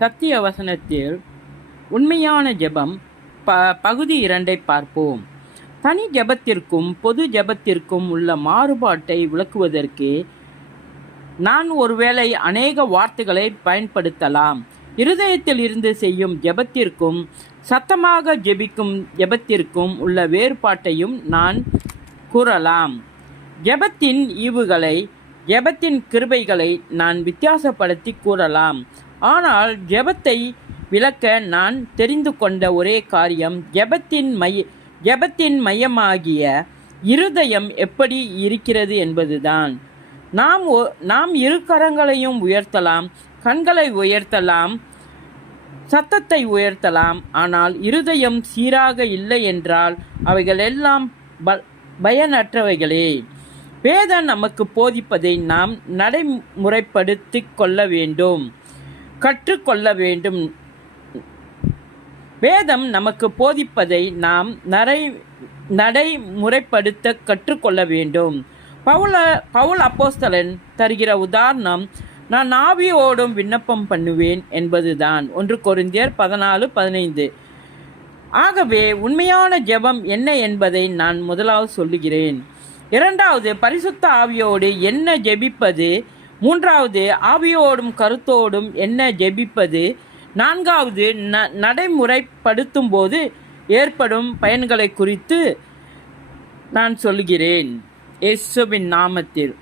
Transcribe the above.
சத்திய வசனத்தில் உண்மையான ஜெபம் பகுதி 2 பார்ப்போம். தனி ஜெபத்திற்கும் பொது ஜெபத்திற்கும் உள்ள மாறுபாட்டை விளக்குவதற்கு நான் ஒருவேளை அநேக வார்த்தைகளை பயன்படுத்தலாம். இருதயத்தில் இருந்து செய்யும் ஜெபத்திற்கும் சத்தமாக ஜெபிக்கும் ஜெபத்திற்கும் உள்ள வேறுபாட்டையும் நான் கூறலாம். ஜெபத்தின் ஈவுகளை, ஜெபத்தின் கிருபைகளை நான் வித்தியாசப்படுத்தி கூறலாம். ஆனால் ஜெபத்தை விளக்க நான் தெரிந்து கொண்ட ஒரே காரியம் ஜெபத்தின் மையமாகிய இருதயம் எப்படி இருக்கிறது என்பதுதான். நாம் இரு கரங்களையும் உயர்த்தலாம், கண்களை உயர்த்தலாம், சத்தத்தை உயர்த்தலாம். ஆனால் இருதயம் சீராக இல்லை என்றால் அவைகள் எல்லாம் பயனற்றவைகளே. வேதம் நமக்கு போதிப்பதை நாம் நடைமுறைப்படுத்தி கொள்ள வேண்டும், கற்றுக்கொள்ள வேண்டும். வேதம் நமக்கு போதிப்பதை நாம் நடைமுறைப்படுத்த கற்றுக்கொள்ள வேண்டும். பவுல் அப்போஸ்தலன் தருகிற உதாரணம் நான் ஆவியோடும் விண்ணப்பம் பண்ணுவேன் என்பதுதான். 1 கொரிந்தியர் 14:15. ஆகவே உண்மையான ஜெபம் என்ன என்பதை நான் முதலாவது சொல்லுகிறேன். இரண்டாவது, பரிசுத்த ஆவியோடு என்ன ஜெபிப்பது. மூன்றாவது, ஆவியோடும் கருத்தோடும் என்ன ஜெபிப்பது. நான்காவது, நடைமுறைப்படுத்தும் போது ஏற்படும் பயன்களை குறித்து நான் சொல்லுகிறேன். இயேசுவின் நாமத்தில்.